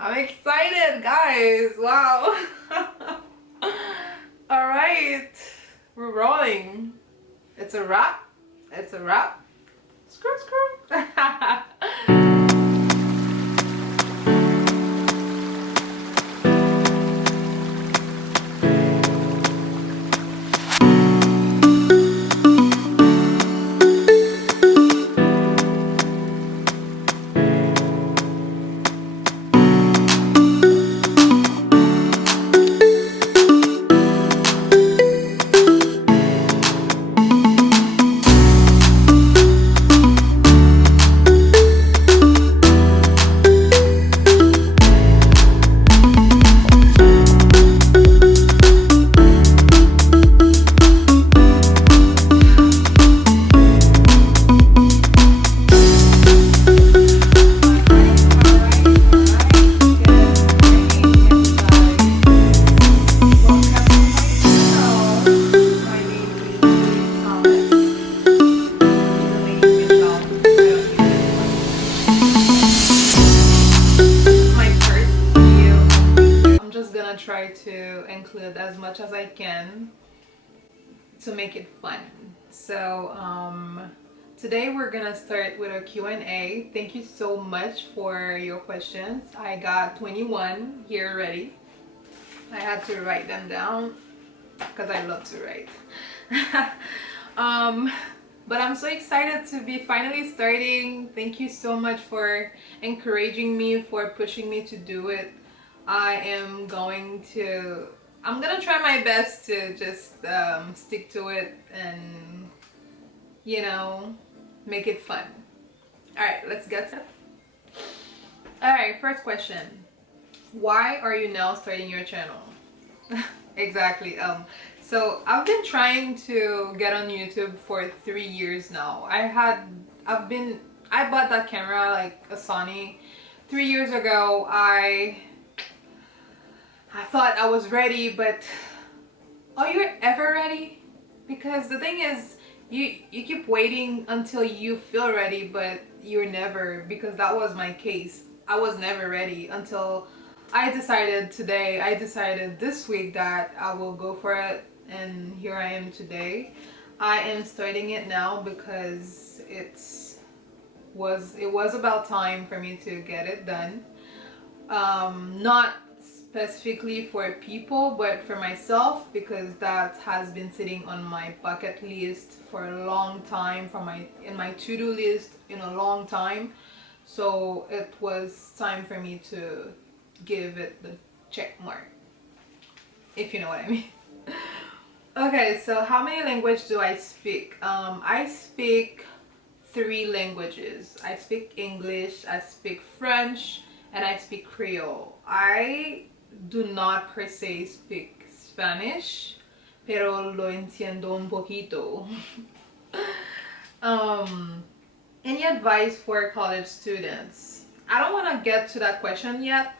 I'm excited, guys. Wow. All right. We're rolling. It's a wrap. It's a wrap. Screw, screw. Try to include as much as I can to make it fun. So today we're gonna start with a Q&A. Thank you so much for your questions. I got 21 here ready. I had to write them down because I love to write. But I'm so excited to be finally starting. Thank you so much for encouraging me, for pushing me to do it. I'm gonna try my best to just stick to it and, you know, make it fun. All right, let's get started. All right, first question. Why are you now starting your channel? Exactly. So I've been trying to get on YouTube for 3 years now. I bought that camera, like a Sony, 3 years ago. I thought I was ready, but are you ever ready? Because the thing is, you keep waiting until you feel ready, but you're never, because that was my case. I was never ready until I decided this week that I will go for it, and here I am today. I am starting it now because it was about time for me to get it done. Not specifically for people, but for myself, because that has been sitting on my bucket list for a long time, in my to-do list in a long time. So it was time for me to give it the check mark, if you know what I mean. Okay, so how many languages do I speak? I speak 3 languages. I speak English, I speak French, and I speak Creole. I do not per se speak Spanish, pero lo entiendo un poquito. Any advice for college students? I don't want to get to that question yet.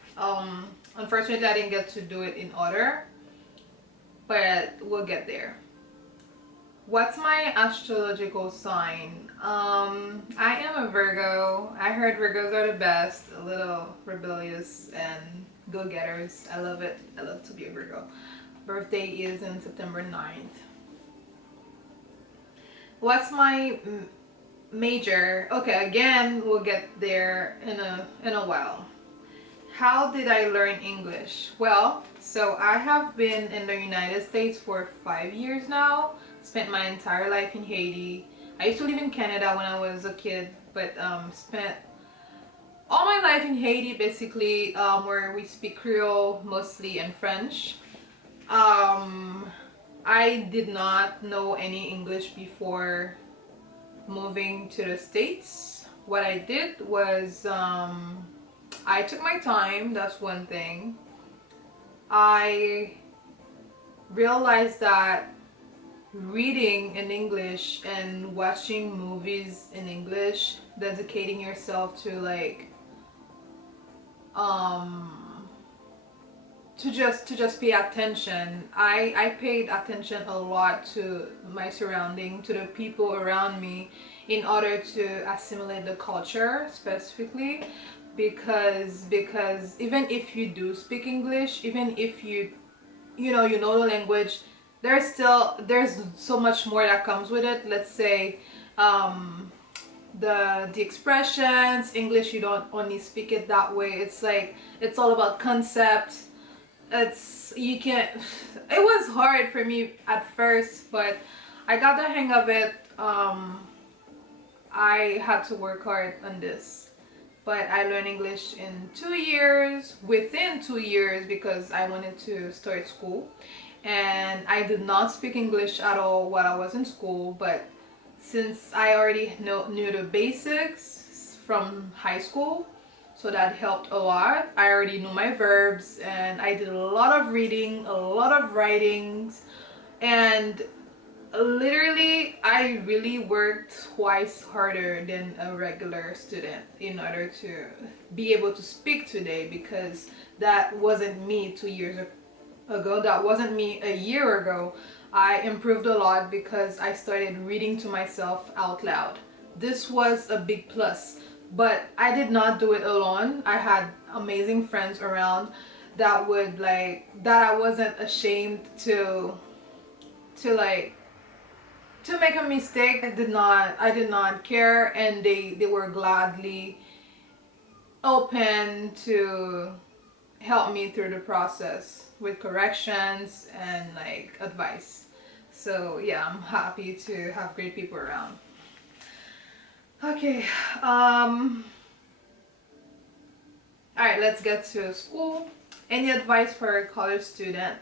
Unfortunately, I didn't get to do it in order, but we'll get there. What's my astrological sign? I am a Virgo. I heard Virgos are the best, a little rebellious and go-getters. I love it. I love to be a Virgo. Birthday is in September 9th. What's my major? Okay, again, we'll get there in a while. How did I learn English? Well, so I have been in the United States for 5 years now. Spent my entire life in Haiti. I used to live in Canada when I was a kid, but spent all my life in Haiti, basically, where we speak Creole mostly and French. I did not know any English before moving to the States. What I did was I took my time. That's one thing. I realized that reading in English and watching movies in English, dedicating yourself to like to just pay attention. I paid attention a lot to my surrounding, to the people around me, in order to assimilate the culture specifically. because even if you do speak English, even if you know the language, there's so much more that comes with it. Let's say um the expressions. English, you don't only speak it that way. It's like it's all about concept. It's you can't It was hard for me at first, but I got the hang of it. I had to work hard on this, but I learned English in 2 years, within 2 years, because I wanted to start school. And I did not speak English at all while I was in school, but since I already knew the basics from high school, so that helped a lot. I already knew my verbs, and I did a lot of reading, a lot of writings, and literally I really worked twice harder than a regular student in order to be able to speak today, because that wasn't me 2 years ago, that wasn't me a year ago. I improved a lot because I started reading to myself out loud. This was a big plus, but I did not do it alone. I had amazing friends around that would that I wasn't ashamed to to make a mistake. I did not care, and they were gladly open to help me through the process with corrections and advice. So yeah, I'm happy to have great people around. Okay, all right, let's get to school. Any advice for a college student?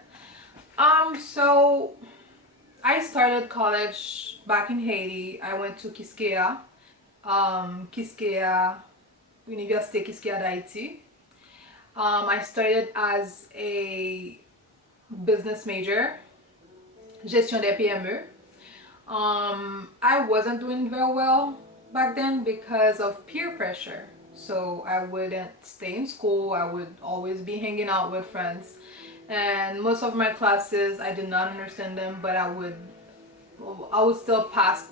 So I started college back in Haiti. I went to Quisqueya, Quisqueya, Université Quisqueya d'Haïti. I started as a business major, gestion des PME. I wasn't doing very well back then because of peer pressure. So I wouldn't stay in school. I would always be hanging out with friends. And most of my classes, I did not understand them, but I would still pass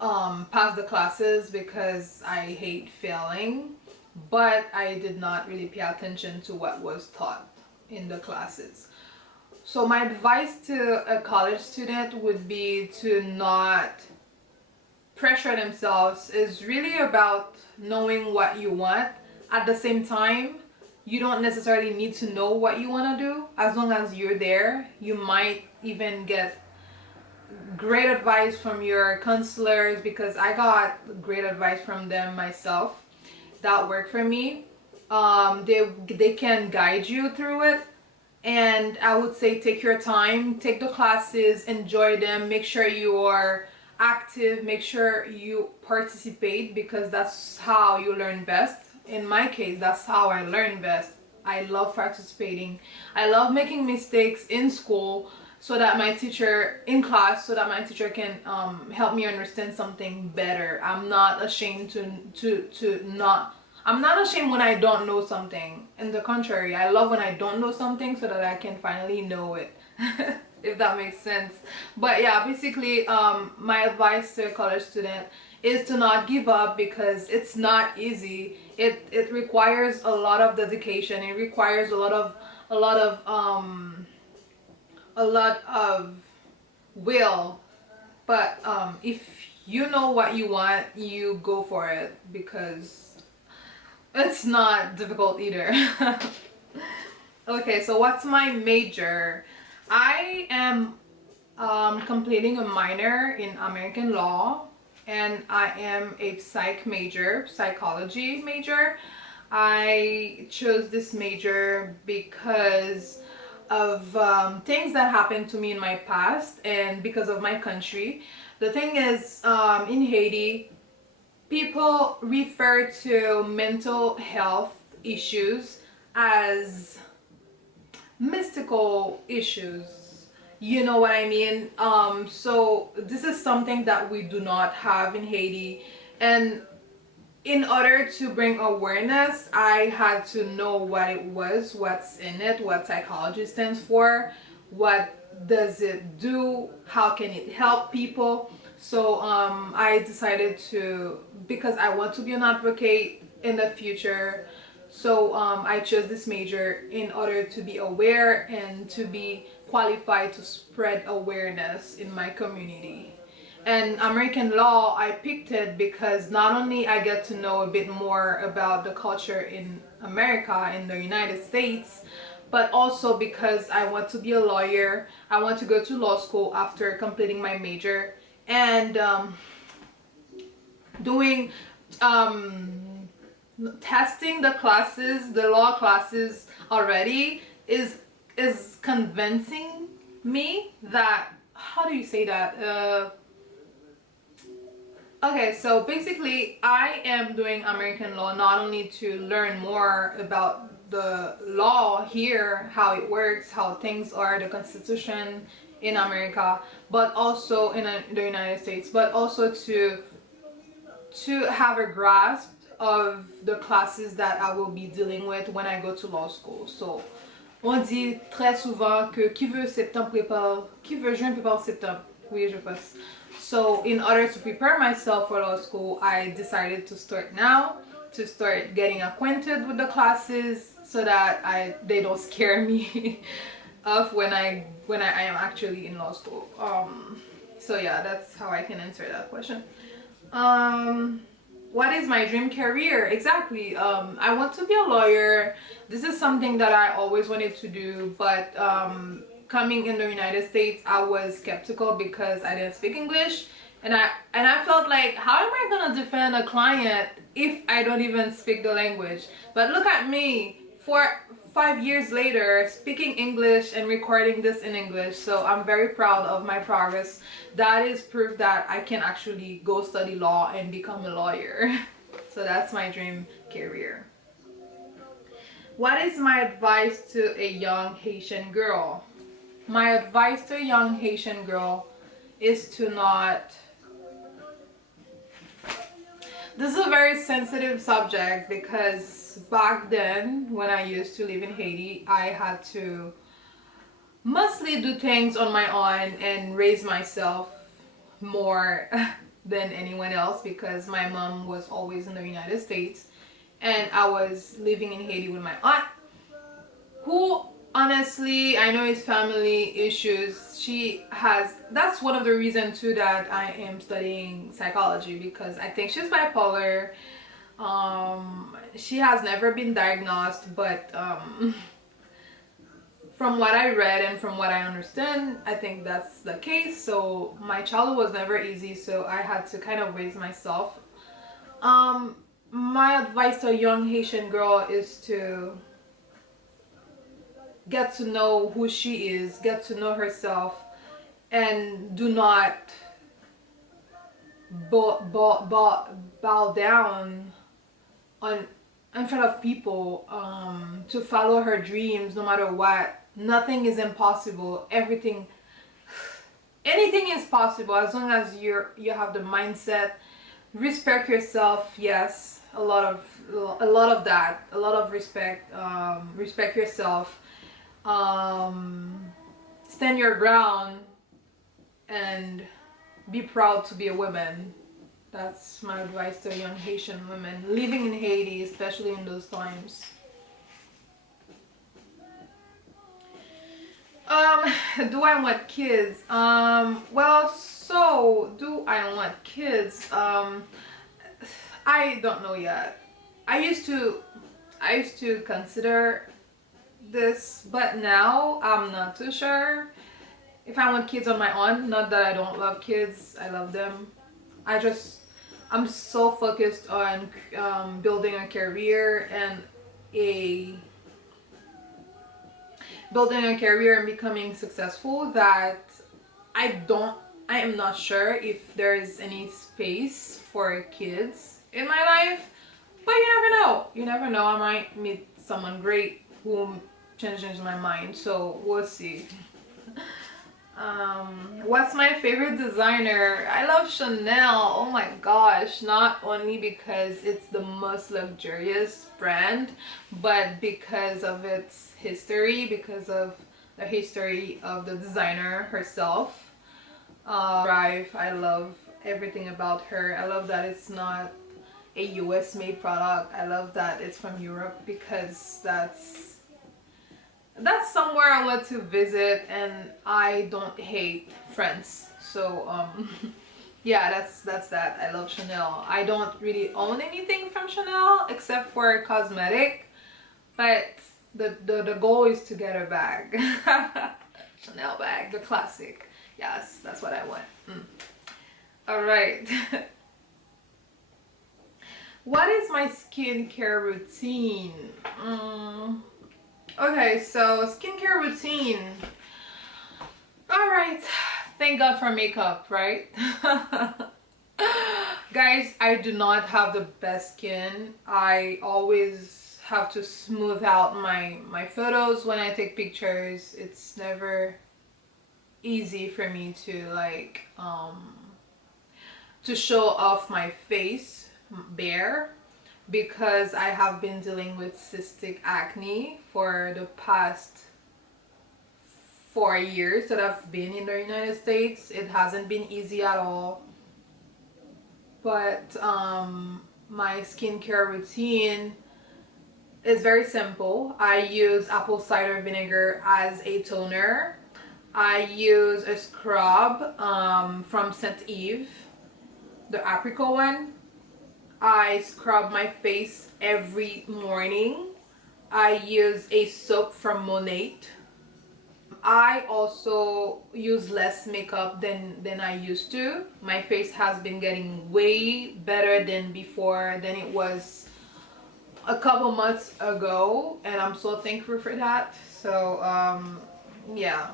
the classes because I hate failing. But I did not really pay attention to what was taught in the classes. So my advice to a college student would be to not pressure themselves. Is really about knowing what you want. At the same time, you don't necessarily need to know what you want to do. As long as you're there, you might even get great advice from your counselors, because I got great advice from them myself that worked for me. They can guide you through it. And I would say take your time, take the classes, enjoy them, make sure you are active, make sure you participate, because that's how you learn best. In my case, that's how I learn best. I love participating. I love making mistakes in school so that my teacher in class so that my teacher can help me understand something better. I'm not ashamed I'm not ashamed when I don't know something. In the contrary, I love when I don't know something so that I can finally know it. If that makes sense. But yeah, basically my advice to a college student is to not give up, because it's not easy. It requires a lot of dedication. It requires a lot of will. But if you know what you want, you go for it, because it's not difficult either. Okay, so what's my major? I am completing a minor in American law, and I am a psychology major. I chose this major because of things that happened to me in my past, and because of my country. The thing is, in Haiti, people refer to mental health issues as mystical issues. You know what I mean? So this is something that we do not have in Haiti. And in order to bring awareness, I had to know what it was, what's in it, what psychology stands for, what does it do, how can it help people. So I decided to, because I want to be an advocate, in the future. So I chose this major in order to be aware and to be qualified to spread awareness in my community. And American law, I picked it because not only I get to know a bit more about the culture in America, in the United States, but also because I want to be a lawyer. I want to go to law school after completing my major, and doing testing the classes, the law classes already is convincing me that, how do you say that, okay, so basically I am doing American law not only to learn more about the law here, how it works, how things are, the constitution in America, but also in the United States, but also to have a grasp of the classes that I will be dealing with when I go to law school. So, on dit très souvent que qui veut septembre prépare, qui veut juin prépare septembre. Oui, je pense. So, in order to prepare myself for law school, I decided to start now, to start getting acquainted with the classes so that they don't scare me off when I am actually in law school. So yeah, that's how I can answer that question. What is my dream career? Exactly. I want to be a lawyer. This is something that I always wanted to do, but coming in the United States, I was skeptical because I didn't speak English, and I felt like, how am I gonna defend a client if I don't even speak the language? But look at me, 5 years later, speaking English and recording this in English. So I'm very proud of my progress. That is proof that I can actually go study law and become a lawyer. So that's my dream career. What is my advice to a young Haitian girl? My advice to a young Haitian girl is to not... This is a very sensitive subject because back then, when I used to live in Haiti, I had to mostly do things on my own and raise myself more than anyone else because my mom was always in the United States and I was living in Haiti with my aunt, who honestly, I know it's family issues. That's one of the reasons too that I am studying psychology, because I think she's bipolar. She has never been diagnosed, but from what I read and from what I understand, I think that's the case. So my childhood was never easy, so I had to kind of raise myself. My advice to a young Haitian girl is to get to know who she is, get to know herself, and do not bow down in front of people, to follow her dreams no matter what. Nothing is impossible. anything is possible as long as you have the mindset. Respect yourself, yes, a lot of that, a lot of respect. Respect yourself, stand your ground, and be proud to be a woman. That's my advice to young Haitian women living in Haiti, especially in those times. Do I want kids? Well, so do I want kids? I don't know yet. I used to consider this, but now I'm not too sure if I want kids on my own. Not that I don't love kids, I love them. I'm so focused on building a career and becoming successful that I am not sure if there is any space for kids in my life. But you never know. You never know. I might meet someone great who changes my mind. So we'll see. What's my favorite designer? I love Chanel. Oh my gosh, not only because it's the most luxurious brand, but because of its history, because of the history of the designer herself. I love everything about her. I love that it's not a US made product. I love that it's from Europe because that's somewhere I want to visit, and I don't hate France. So yeah, that's that. I love Chanel. I don't really own anything from Chanel except for cosmetic, but the goal is to get a bag. Chanel bag, the classic. Yes, that's what I want. All right. What is my skincare routine? Okay, so skincare routine. All right. Thank God for makeup, right? Guys, I do not have the best skin. I always have to smooth out my photos when I take pictures. It's never easy for me to like to show off my face bare because I have been dealing with cystic acne for the past 4 years that I've been in the United States. It hasn't been easy at all, but my skincare routine is very simple. I use apple cider vinegar as a toner. I use a scrub from St. Eve, the apricot one. I scrub my face every morning. I use a soap from Monat. I also use less makeup than I used to. My face has been getting way better than before than it was a couple months ago, and I'm so thankful for that. So yeah,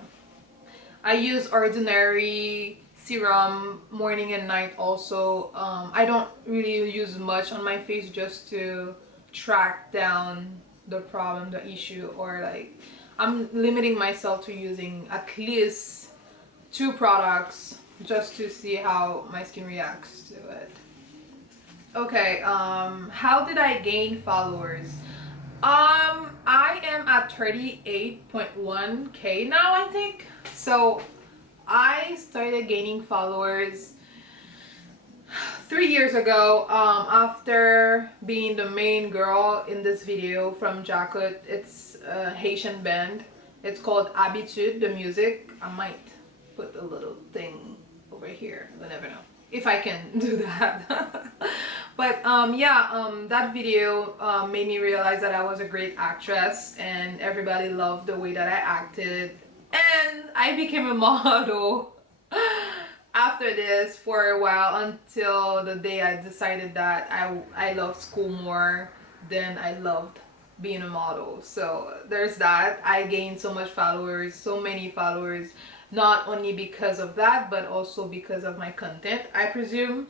I use ordinary serum morning and night also. I don't really use much on my face just to track down the problem, the issue, or like I'm limiting myself to using at least 2 products just to see how my skin reacts to it. Okay, how did I gain followers? I am at 38.1k now, I think. So I started gaining followers 3 years ago, after being the main girl in this video from Jacquot. It's a Haitian band. It's called Habitude, the music. I might put a little thing over here. You'll never know if I can do that. But yeah, that video made me realize that I was a great actress and everybody loved the way that I acted. And I became a model after this for a while, until the day I decided that I loved school more than I loved being a model. So there's that. I gained so much followers, so many followers, not only because of that but also because of my content, I presume.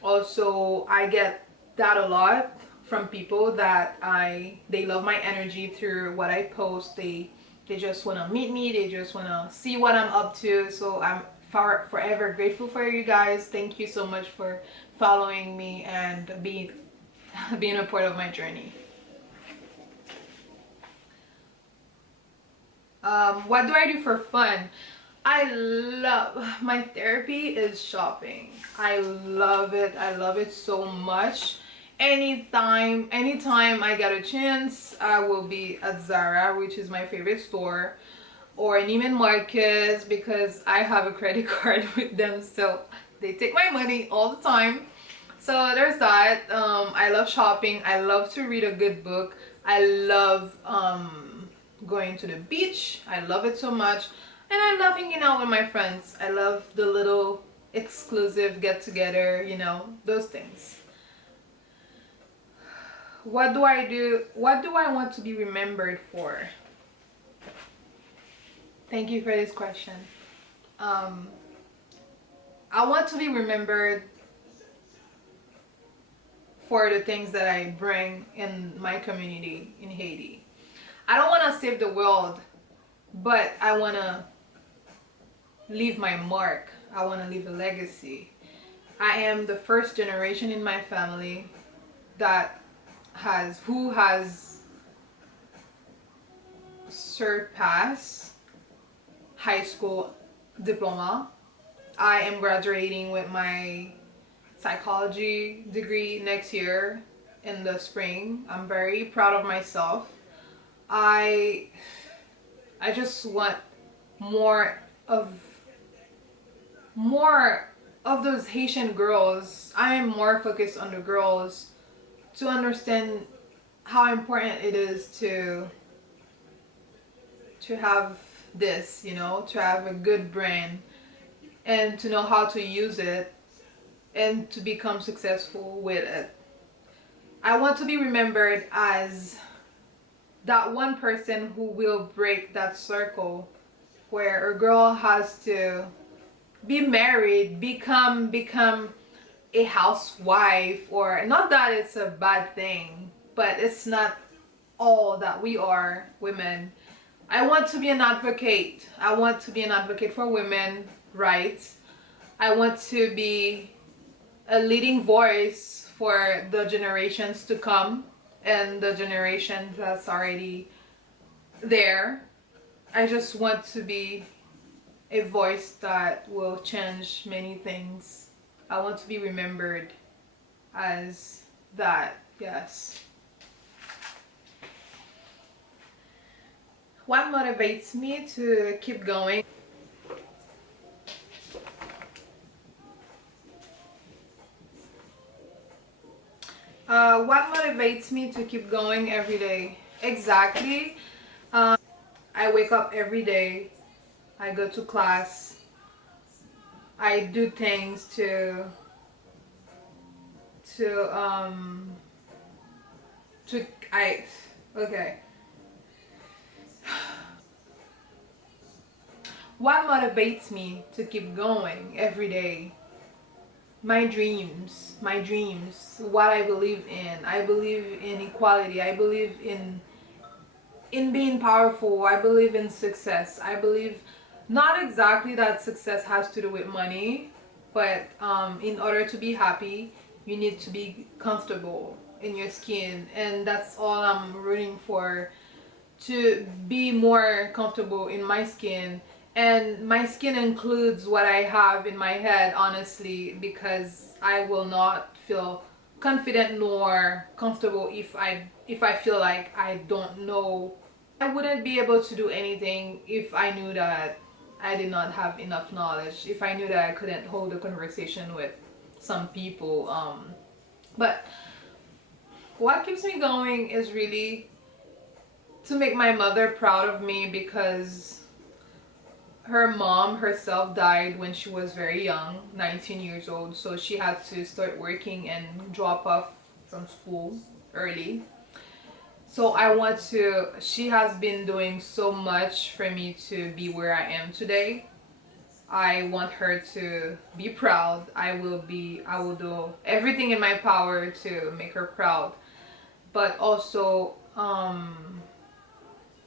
Also, I get that a lot from people that they love my energy through what I post. They just want to meet me, they just want to see what I'm up to. So I'm forever grateful for you guys. Thank you so much for following me and being a part of my journey. What do I do for fun? I love my therapy is shopping. I love it. I love it so much. Anytime I get a chance, I will be at Zara, which is my favorite store, or Neiman Marcus, because I have a credit card with them, so they take my money all the time. So there's that. I love shopping. I love to read a good book. I love going to the beach. I love it so much. And I love hanging out with my friends. I love the little exclusive get-together, you know, those things. What do I do? What do I want to be remembered for? Thank you for this question. I want to be remembered for the things that I bring in my community in Haiti. I don't want to save the world, but I want to leave my mark. I want to leave a legacy. I am the first generation in my family that has surpassed high school diploma. I am graduating with my psychology degree next year in the spring. I'm very proud of myself. I I just want more of more of those Haitian girls. I am more focused on the girls to understand how important it is to have this, you know, to have a good brain and to know how to use it and to become successful with it. I want to be remembered as that one person who will break that circle where a girl has to be married, become a housewife, or not that it's a bad thing, but it's not all that we are women. I want to be an advocate. I want to be an advocate for women rights. I want to be a leading voice for the generations to come and the generation that's already there. I just want to be a voice that will change many things. I want to be remembered as that, yes. What motivates me to keep going? What motivates me to keep going every day? Exactly. I wake up every day. I go to class. I do things to to I okay. What motivates me to keep going every day? My dreams, what I believe in. I believe in equality. I believe in being powerful. I believe in success. I believe not exactly that success has to do with money, but in order to be happy, you need to be comfortable in your skin, and that's all I'm rooting for, to be more comfortable in my skin. And my skin includes what I have in my head, honestly, because I will not feel confident nor comfortable if I feel like I don't know. I wouldn't be able to do anything if I knew that I did not have enough knowledge, if I knew that I couldn't hold a conversation with some people. But what keeps me going is really to make my mother proud of me, because her mom herself died when she was very young, 19 years old, so she had to start working and drop off from school early. So I want to, she has been doing so much for me to be where I am today. I want her to be proud. I will do everything in my power to make her proud. But also,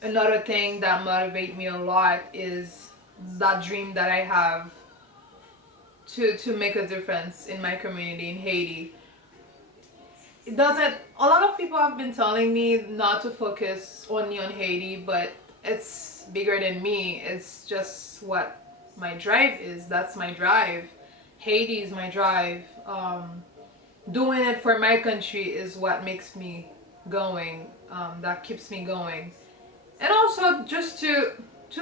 another thing that motivates me a lot is that dream that I have to make a difference in my community in Haiti. It doesn't, a lot of people have been telling me not to focus only on Haiti, but it's bigger than me. It's just what my drive is. That's my drive. Haiti is my drive. Doing it for my country is what makes me going, that keeps me going. And also just to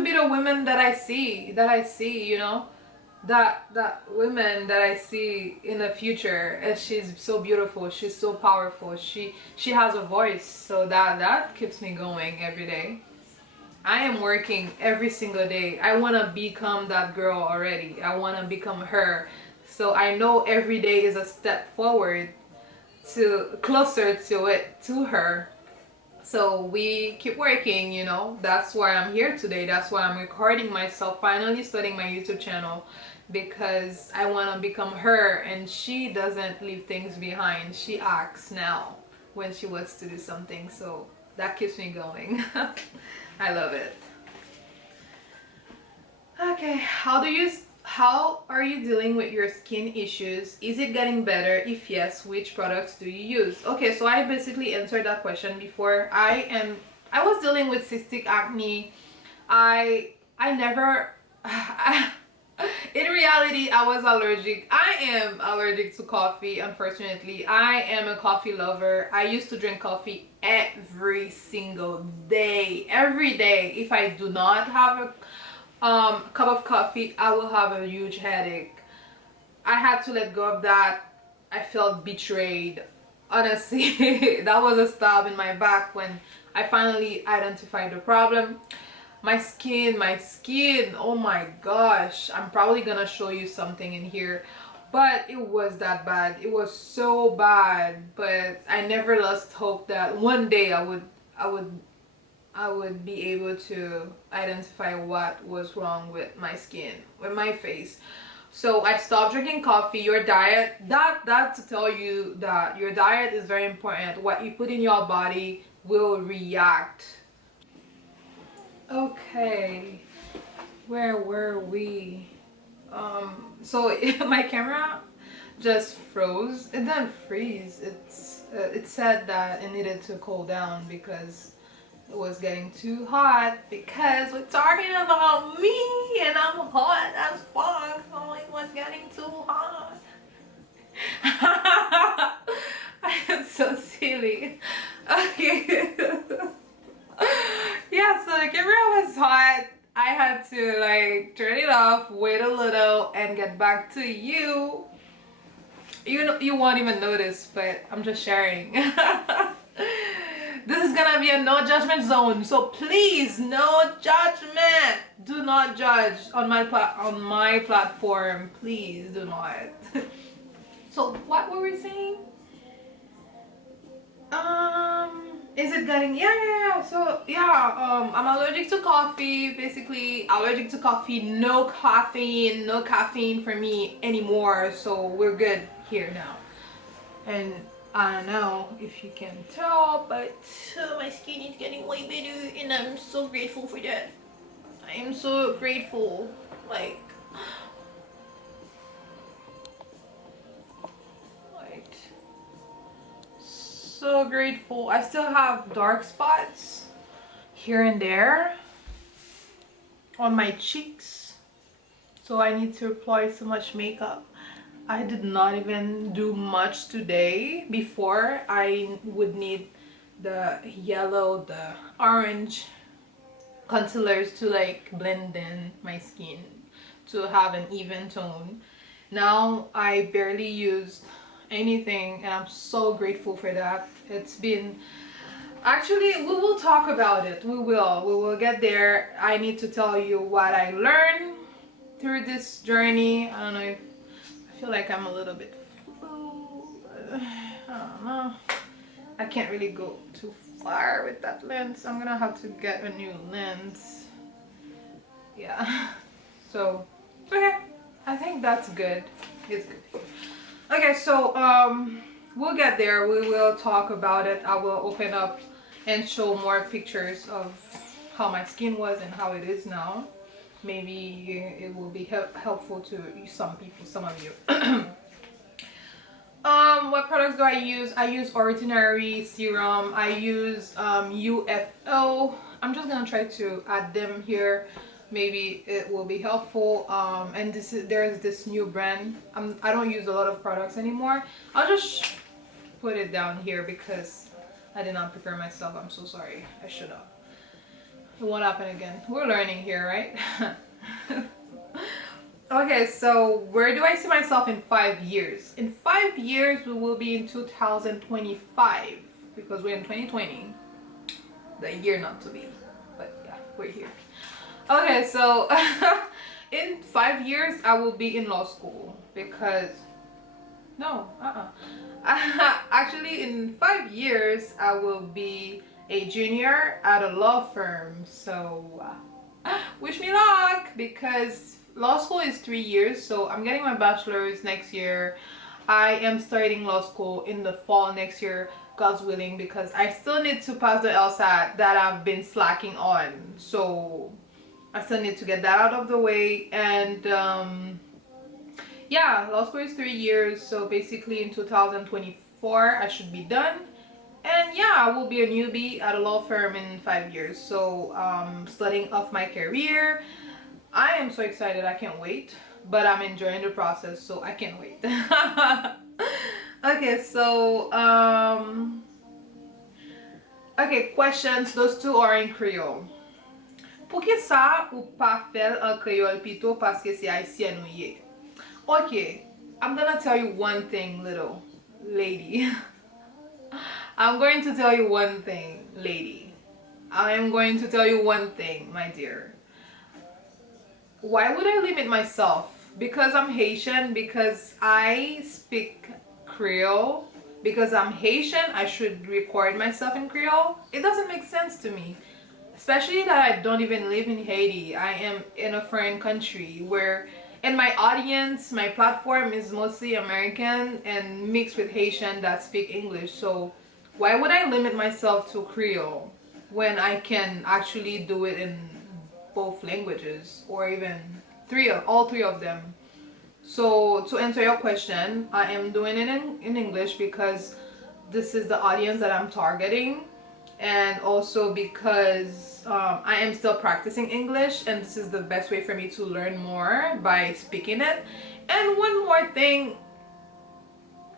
be the women that I see, you know, that women that I see in the future. And she's so beautiful, she's so powerful, she has a voice, so that keeps me going every day. I am working every single day. I want to become that girl already. I want to become her. So I know every day is a step forward, to closer to it, to her. So we keep working, you know. That's why I'm here today. That's why I'm recording myself, finally starting my YouTube channel, because I want to become her, and she doesn't leave things behind. She acts now when she wants to do something. So that keeps me going. I love it. Okay, how are you dealing with your skin issues? Is it getting better? If yes, which products do you use? Okay, so I basically answered that question before. I was dealing with cystic acne. I never In reality, I was allergic. I am allergic to coffee, unfortunately. I am a coffee lover. I used to drink coffee every single day. Every day. If I do not have a cup of coffee, I will have a huge headache. I had to let go of that. I felt betrayed. Honestly, that was a stab in my back when I finally identified the problem. My skin, oh my gosh. I'm probably gonna show you something in here, but it was that bad. It was so bad, but I never lost hope that one day I would I would be able to identify what was wrong with my skin, with my face. So I stopped drinking coffee. Your diet, that to tell you that your diet is very important. What you put in your body will react. Okay, where were we? So my camera just froze. It didn't freeze. It said that it needed to cool down because it was getting too hot, because we're talking about me and I'm hot as fuck, so it was getting too hot. I am so silly. Okay. Yeah, so the camera was hot. I had to like turn it off, wait a little, and get back to you. You know, you won't even notice, but I'm just sharing. This is gonna be a no judgment zone, so please, no judgment. Do not judge on my platform. Please do not. So what were we saying? Is it getting, yeah. So yeah, I'm allergic to coffee. Basically allergic to coffee. No caffeine for me anymore. So we're good here now. And I don't know if you can tell, but my skin is getting way better, and I'm so grateful for that. I am so grateful. Like, so grateful. I still have dark spots here and there on my cheeks, so I need to apply so much makeup. I did not even do much today. Before, I would need the yellow, the orange concealers to like blend in my skin to have an even tone. Now I barely used anything, and I'm so grateful for that. It's been, actually, we will talk about it. We will get there. I need to tell you what I learned through this journey. I don't know if I feel like I'm a little bit flu. I don't know. I can't really go too far with that lens. I'm gonna have to get a new lens. Yeah. So, okay. I think that's good. It's good. Okay, so we'll get there. We will talk about it. I will open up and show more pictures of how my skin was and how it is now. Maybe it will be helpful to some people, some of you. What products do I use? I use Ordinary Serum. I use UFO. I'm just gonna try to add them here. Maybe it will be helpful. And there's this new brand. I don't use a lot of products anymore. I'll just put it down here because I did not prepare myself. I'm so sorry. I should have. It won't happen again. We're learning here, right? Okay, so where do I see myself in 5 years? In 5 years, we will be in 2025 because we're in 2020. The year not to be, but yeah, we're here. Okay, so in 5 years, I will be in law school because, no, actually in 5 years, I will be a junior at a law firm. So wish me luck, because law school is 3 years, so I'm getting my bachelor's next year. I am starting law school in the fall next year, God's willing, because I still need to pass the LSAT that I've been slacking on. So I still need to get that out of the way. And yeah, law school is 3 years, so basically in 2024 I should be done. And yeah, I will be a newbie at a law firm in 5 years. So starting off my career, I am so excited. I can't wait. But I'm enjoying the process, so I can't wait. Okay, so okay, questions. Those two are in Creole. Pour que ça ou pas faire en créole plutôt parce que c'est haïtien ou yé? Okay, I'm gonna tell you one thing, little lady. I'm going to tell you one thing, lady. I am going to tell you one thing, my dear. Why would I limit myself? Because I'm Haitian, because I speak Creole, because I'm Haitian, I should record myself in Creole? It doesn't make sense to me. Especially that I don't even live in Haiti. I am in a foreign country where, and my audience, my platform is mostly American and mixed with Haitian that speak English. So why would I limit myself to Creole when I can actually do it in both languages, or even all three of them? So to answer your question, I am doing it in English because this is the audience that I'm targeting, and also because I am still practicing English, and this is the best way for me to learn more by speaking it. And one more thing,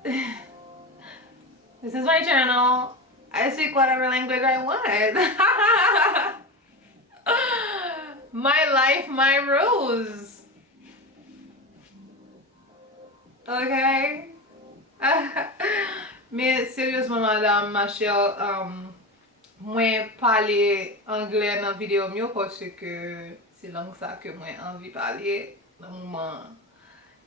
this is my channel. I speak whatever language I want. My life, my rules. Okay? Mais sérieusement, madame, ma chère, mwen pale anglais nan video myo parce que c'est langue ça que mwen envie pale nan mouman.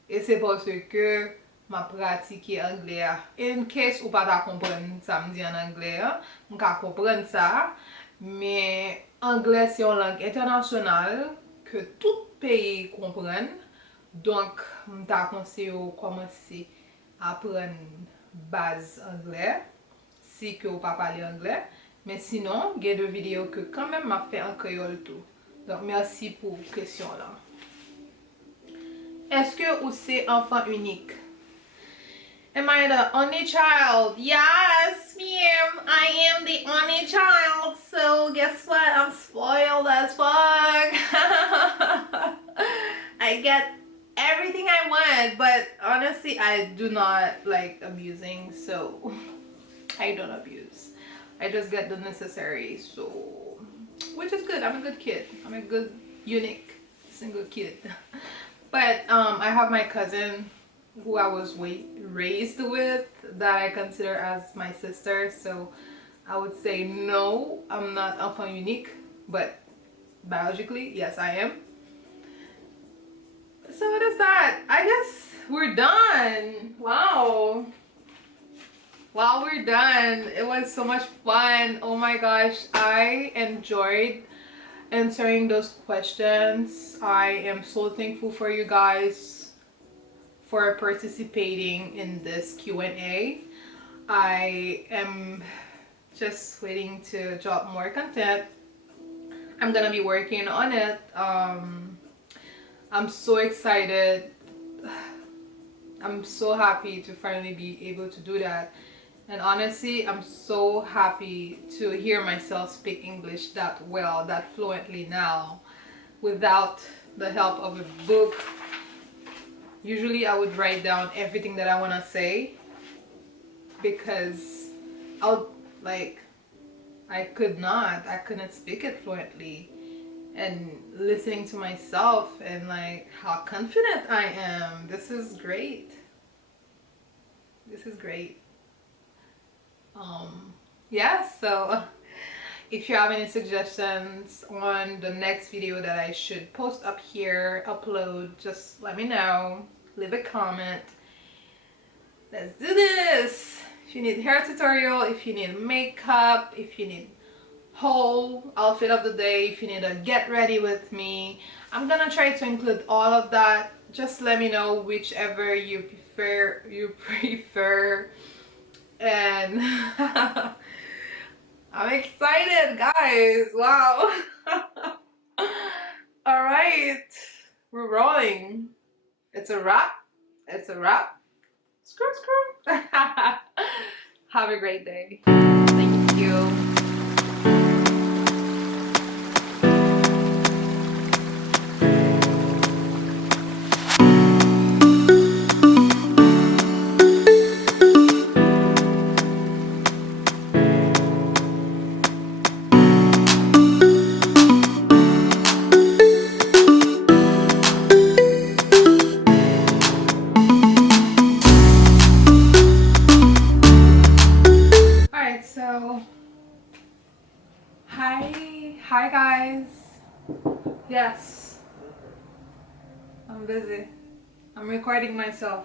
Et c'est parce que ma pratike anglais. In case ou pa ta kompren sa m di an anglais, m ka kompren sa, mais anglais c'est une langue internationale que tout pays kompren. Donc, m ta conseille ou komanse apren base anglais si que ou pa pale anglais. Mais sinon, il y a des vidéos que quand même m'a fait en créole tout. Donc, merci pour la question là. Est-ce que vous c'est enfant unique? Am I the only child? Yes, ma'am. I am the only child. So, guess what? I'm spoiled as fuck. I get everything I want. But honestly, I do not like abusing. So, I don't abuse. I just get the necessary, so, which is good. I'm a good kid. I'm a good, unique, single kid. But I have my cousin who I was raised with that I consider as my sister. So I would say no, I'm not enfant unique, but biologically, yes, I am. So what is that? I guess we're done. Wow. Wow, we're done. It was so much fun. Oh my gosh, I enjoyed answering those questions. I am so thankful for you guys for participating in this Q&A. I am just waiting to drop more content. I'm gonna be working on it. I'm so excited. I'm so happy to finally be able to do that. And honestly, I'm so happy to hear myself speak English that well, that fluently now, without the help of a book. Usually I would write down everything that I want to say because I couldn't speak it fluently. And listening to myself and like how confident I am, this is great. This is great. Yeah, so if you have any suggestions on the next video that I should post up here, upload, just let me know. Leave a comment. Let's do this. If you need hair tutorial, if you need makeup, if you need whole outfit of the day, if you need a get ready with me, I'm gonna try to include all of that. Just let me know whichever you prefer. And I'm excited, guys. Wow. All right, we're rolling. It's a wrap. It's a wrap. Screw, screw. Have a great day. Thank you. Hi guys. Yes, I'm busy. I'm recording myself.